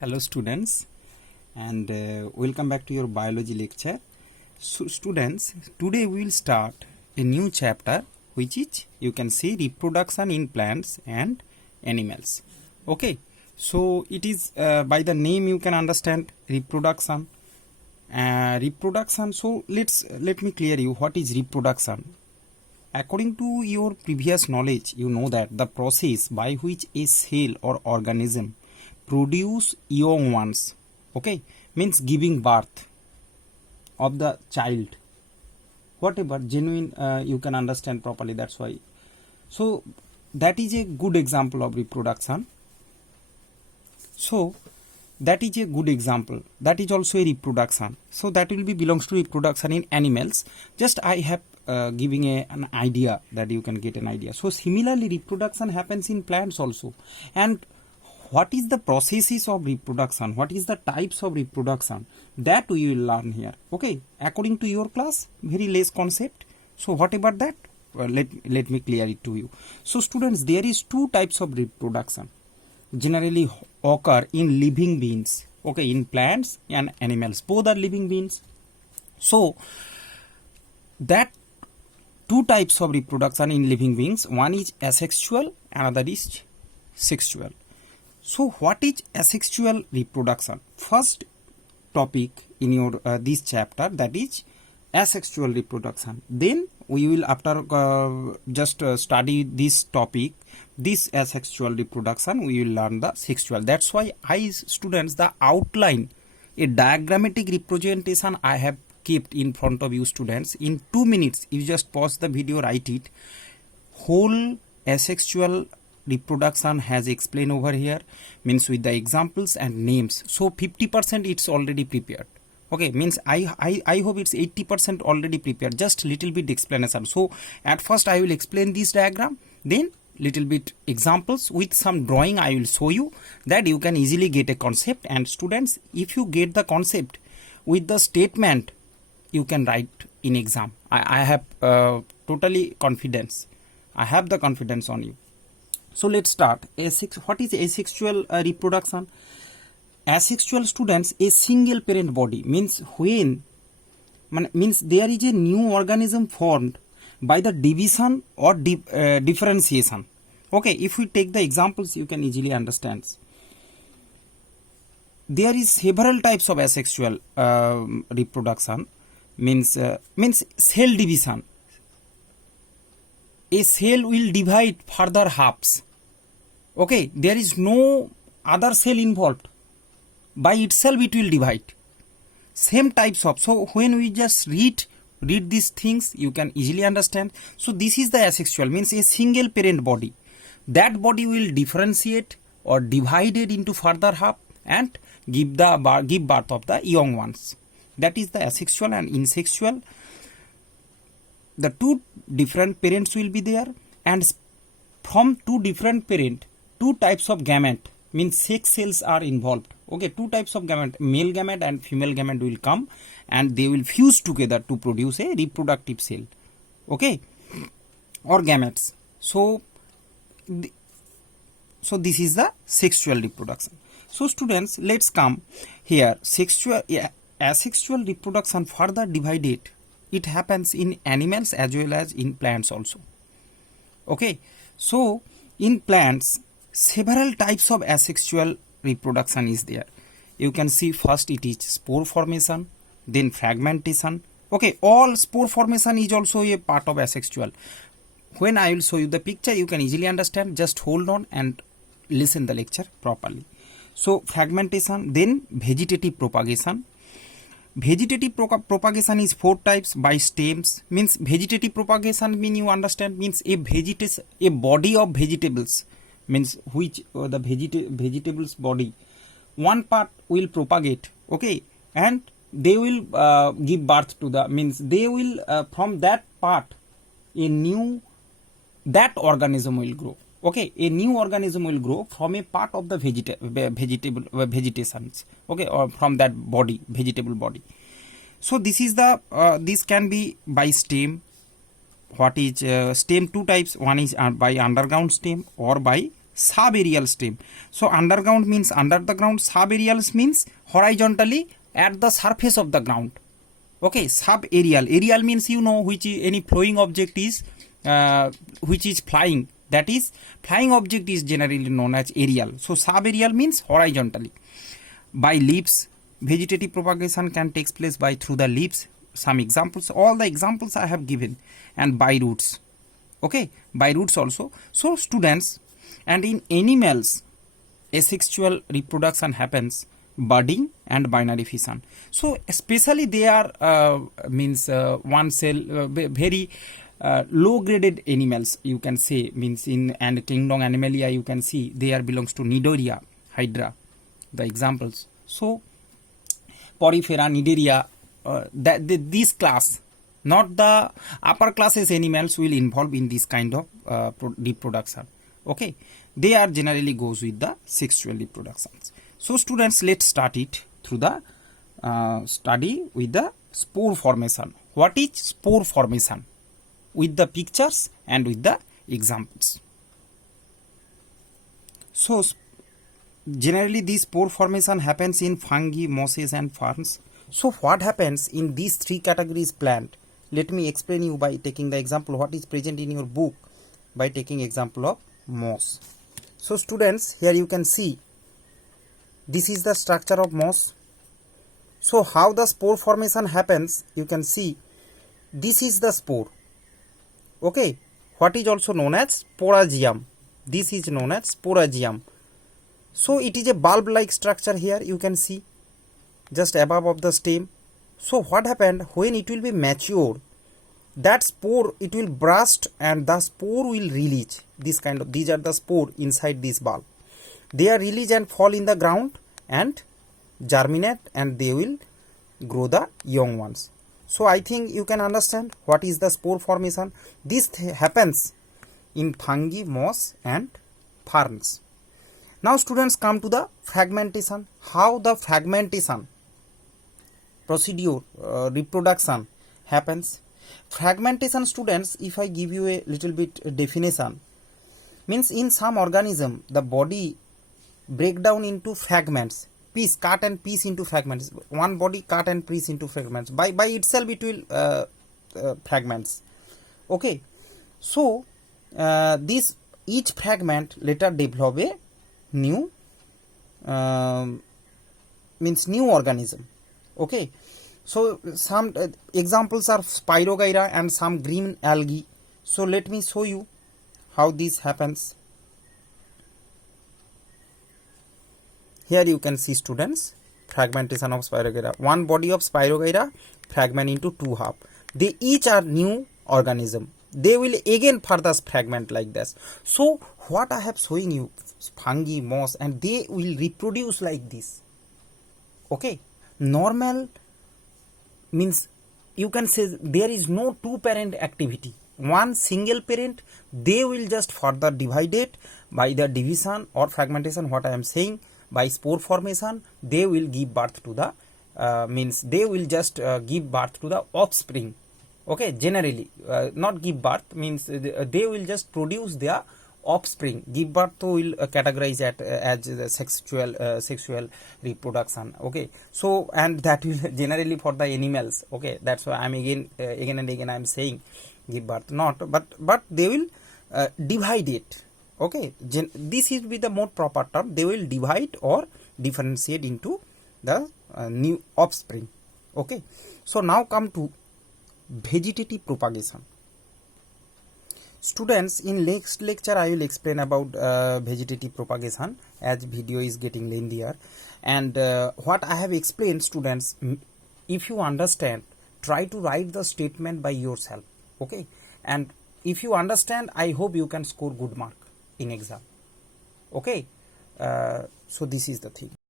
Hello students, and welcome back to your biology lecture. So students, today we will start a new chapter which is, you can see, reproduction in plants and animals. Okay, so it is by the name you can understand reproduction. So let me clear you what is reproduction. According to your previous knowledge, you know that the process by which a cell or organism produce young ones, okay, means giving birth of the child, whatever genuine you can understand properly, that's why. So that is a good example of reproduction. So that is a good example, that is also a reproduction. So that will be belongs to reproduction in animals. Just I have giving an idea that you can get an idea. So similarly reproduction happens in plants also. And what is the processes of reproduction, what is the types of reproduction, that we will learn here, okay, according to your class, very less concept. So whatever that, let me clear it to you. So students, there is two types of reproduction generally occur in living beings, okay, in plants and animals, both are living beings. So that two types of reproduction in living beings, one is asexual, another is sexual. So what is asexual reproduction? First topic in your this chapter, that is asexual reproduction. Then we will, after just study this topic, this asexual reproduction, we will learn the sexual. That's why students, the outline, a diagrammatic representation I have kept in front of you students. In 2 minutes, you just pause the video, write it. Whole asexual reproduction has explained over here, means with the examples and names. So 50% it's already prepared, okay, means I hope it's 80% already prepared, just little bit explanation. So at first I will explain this diagram, then little bit examples with some drawing I will show you, that you can easily get a concept. And students, if you get the concept with the statement, you can write in exam. I have totally confidence, I have the confidence on you. So let's start. What is asexual reproduction? Asexual students, a single parent body, means means there is a new organism formed by the division or differentiation. Okay, if we take the examples, you can easily understand. There is several types of asexual reproduction, means cell division. A cell will divide further halves. Okay, there is no other cell involved, by itself it will divide. Same types of, so when we just read these things, you can easily understand. So this is the asexual, means a single parent body, that body will differentiate or divided into further half and give birth of the young ones. That is the asexual. And insexual, the two different parents will be there, and from two different parent, two types of gamete, means sex cells are involved. Okay, two types of gamete, male gamete and female gamete will come, and they will fuse together to produce a reproductive cell, okay, or gametes. So this is the sexual reproduction. So students, let's come here. Asexual reproduction further divided, it happens in animals as well as in plants also. Okay, so in plants, several types of asexual reproduction is there. You can see first it is spore formation, then fragmentation. Okay, all spore formation is also a part of asexual. When I will show you the picture, you can easily understand. Just hold on and listen the lecture properly. So fragmentation, then vegetative propagation. Vegetative propagation is 4 types by stems. Means vegetative propagation mean, you understand, means a body of vegetables, means which the vegetables body, one part will propagate, okay, and they will give birth to the, means they will from that part that organism will grow. Okay, a new organism will grow from a part of the vegetations, okay, or from that body, vegetable body. So this is the this can be by stem. What is stem? Two types, one is by underground stem or by subaerial stem. So underground means under the ground, subaerial means horizontally at the surface of the ground. Okay, subaerial. Aerial means you know which any flowing object is which is flying. That is, flying object is generally known as aerial. So subaerial means horizontally. By leaves, vegetative propagation can take place by through the leaves. Some examples, all the examples I have given, and by roots. Okay, by roots also. So students, and in animals, asexual reproduction happens budding and binary fission. So especially they are one cell very low graded animals, you can say, means in and kingdom Animalia you can see they are belongs to Nidoria, Hydra, the examples. So Porifera, Nidoria, this class, not the upper classes animals will involve in this kind of reproduction. Okay, they are generally goes with the sexual reproductions. So students, let's start it through the study with the spore formation. What is spore formation? With the pictures and with the examples. So generally this spore formation happens in fungi, mosses and ferns. So what happens in these three categories plant? Let me explain you by taking the example what is present in your book by taking example of moss. So students, here you can see this is the structure of moss. So how the spore formation happens, you can see this is the spore. Okay, what is also known as sporangium. This is known as sporangium. So it is a bulb like structure here, you can see just above of the stem. So what happened when it will be mature, that spore it will burst and the spore will release this kind of, these are the spore inside this bulb. They are released and fall in the ground and germinate and they will grow the young ones. So I think you can understand what is the spore formation. This happens in fungi, moss and ferns. Now students, come to the fragmentation. How the fragmentation procedure reproduction happens. Fragmentation, students, if I give you a little bit definition, means in some organism the body break down into fragments, piece, cut and piece into fragments. One body cut and piece into fragments. By itself it will fragments. Okay, so this each fragment later develop a new new organism. Okay, so some examples are Spirogyra and some green algae. So let me show you how this happens. Here you can see, students, fragmentation of Spirogyra. One body of Spirogyra fragment into two half. They each are new organism. They will again further fragment like this. So what I have showing you, fungi, moss, and they will reproduce like this. Okay, normal means you can say there is no two parent activity. One single parent, they will just further divide it by the division or fragmentation. What I am saying, by spore formation, they will give birth to the they will just give birth to the offspring. Okay, generally not give birth, means they will just produce their offspring. Give birth to will categorize it as the sexual reproduction. Okay, so and that will generally for the animals. Okay, that's why I'm again and again I'm saying give birth, not but they will divide it. Okay, this is with the more proper term. They will divide or differentiate into the new offspring. Okay, so now come to vegetative propagation. Students, in next lecture I will explain about vegetative propagation, as video is getting lengthier, and what I have explained, students, if you understand, try to write the statement by yourself. Okay, and if you understand, I hope you can score good mark in exam. Okay, so this is the thing.